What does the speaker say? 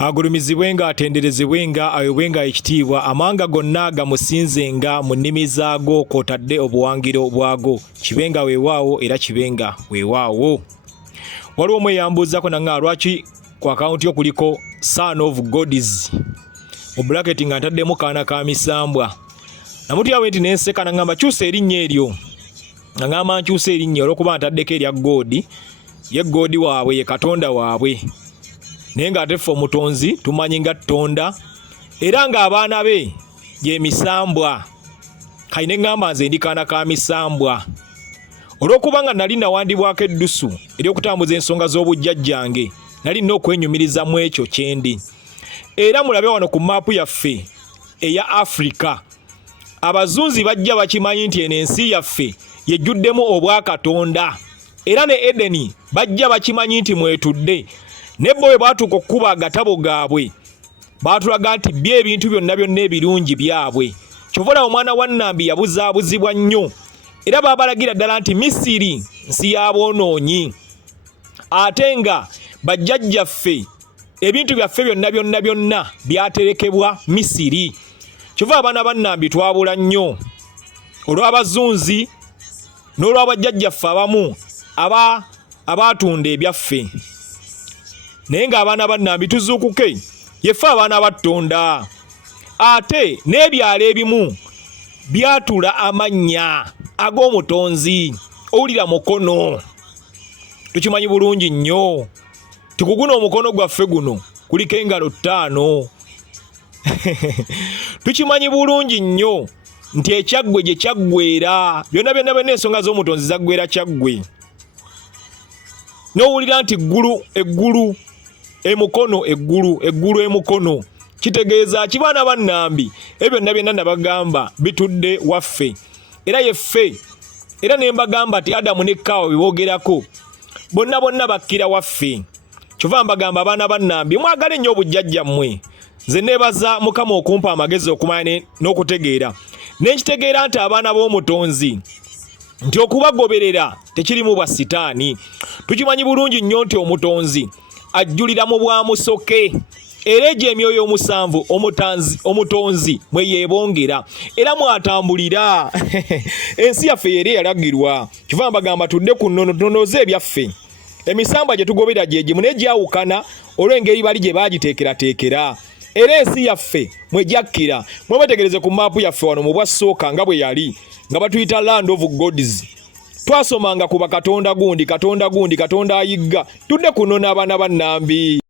agulumizibwenga atenderezebwenga ayobwenga ekitiibwa amanga gonna gamusinzenga mu nnimi zaago kw'otadde obuwangiro bwago kibenga weewaawo era kibenga weewaawo. Waliwo omweyambuuzako nange lwaki ku akawunti yo kuliko son of gods mu bracket nga ntaddemu kaana ka misambwa. Namutyawe nti nenseka nangamba kyusa erinnya eryo, nangamba nkyusa erinnya olw'okuba ntaddeko erya godi, ye godi waabwe ye katonda waabwe. Naye ng'ate ffe omutonzi tumanyi nga Tonda era ng'abaana be ye misambwa. Kayine ngamba nze ndi kaana ka misambwa olw'okuba nga nali nawandibwako eddusu ery'okutambuza ensonga z'obujjajjange, nali nina okwenyumiriza mu ekyo kyendi. Era mulabe wano ku maapu yaffe eya Afrika, abazunzi bajja bakimanyi nti eno ensi yaffe yejjuddemu obwakatonda, era ne Edeni bajja bakimanyi nti mwetudde. Nebbo bwe baatuuka okukuba agatabo gaabwe baatulaga nti bye ebintu byonna byonna ebirungi byabwe. Kyova olaba omwana wa Nambi yabuzaabuzibwa nnyo, era baabalagira ddala nti Misiri nsi y'aboonoonyi, ate nga bajjajjaffe ebintu byaffe byonna byonna byonna byaterekebwa Misiri. Kyova abaana ba Nambi twabula nnyo olw'abazunzi n'olw'abajjajjaffe abamu abaatunda ebyaffe. Naye ng'abaana ba Nambi Muzukuke yeffe abaana ba Tonda, ate n'ebyalo ebimu byatula amannya ag'omutonzi. Owulira mukono tukimanyi bulungi nnyo, tikuguno omukono gwaffe guno kuliko engalo 5. Tukimanyi bulungi nnyo nti ekyaggwe gye kyaggwera, byonna byonna byonna ensonga z'omutonzi zaggwera kyaggwe. N'owulira nti eggulu emukono, eggulu emukono, kitegeeza kibaana ba Nambi ebyo byonna byonna nabagamba bitudde waffe era yeffe. Era ne mbagamba nti Adamu ne Kaawa biboogerako bonna bonna bakkira waffe. Kyova mbagamba abaana ba Nambi mwagale nnyo obujjajjammwe. Nze neebaza Mukama okumpa amagezi okumanya n'okutegeera, nenkitegeera nti abaana b'omutonzi nti okubagoberera tekirimu bwa sitaani. Tukimanyi bulungi nnyo nti omutonzi ajjulira mu bwamusoke, era egyo emyoyo 7 omutonzi mwe yeebongera era mwatambulira. Ensi yaffe yeri yalagirwa. Kyova mbagamba tudde ku nnono tunonoze ebyaffe. Emisambwa gye tugobera gye gimu naye gyawukana olw'engeri bali gye baagiteekerateekera. Era ensi yaffe mwe jakkira. Mwebategereze ku maapu yaffe wano mu bwasooka nga bwe yali, nga batuyita land of gods. Twasomanga ku bakatonda gundi, katonda ayigga. Tudde ku nnono abaana ba Nambi.